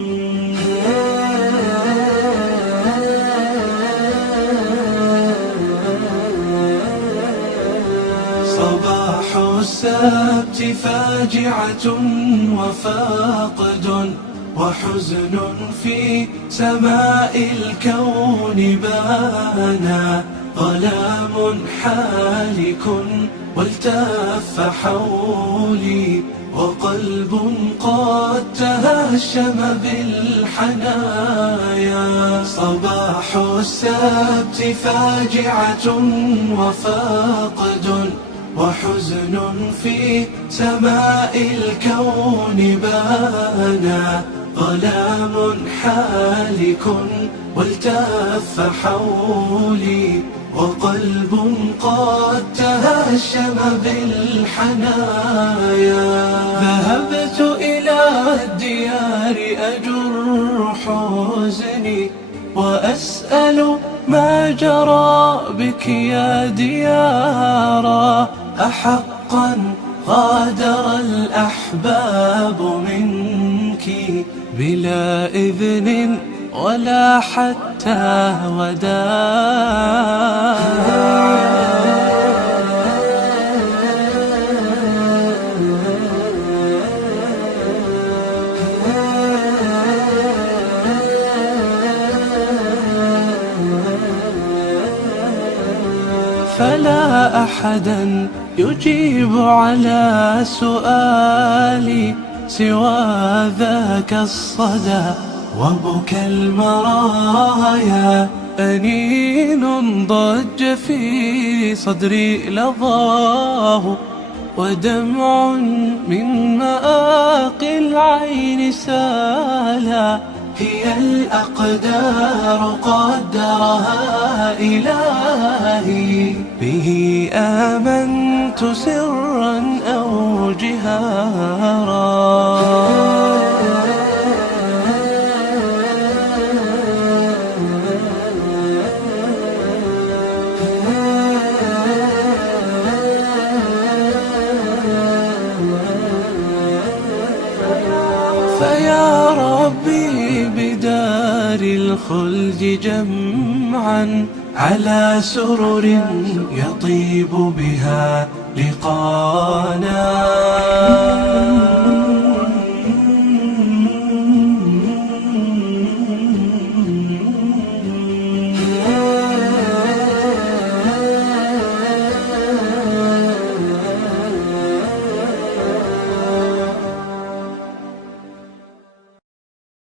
صباح السبت فاجعة وفاقد وحزن في سماء الكون بانا، ظلام حالك والتف حولي وقلب قد تهشم بالحنايا. صباح السبت فاجعة وفاقد وحزن في سماء الكون بانا، ظلام حالك والتف حولي وقلب قد تهشم بالحنايا. ذهبت إلى الديار أجر حزني وأسأل ما جرى بك يا ديارا، أحقا غادر الأحباب منك بلا إذن ولا حتى وداع. فلا أحدا يجيب على سؤالي سوى ذاك الصدى وبكى المرايا. أنين ضج في صدري لظاه ودمع من مآقي العين سالا، هي الأقدار قدرها إلهي، به آمنت سرا أو جهارا. فيا ربي بدار الخلد جمعا على سرر يطيب بها لقانا.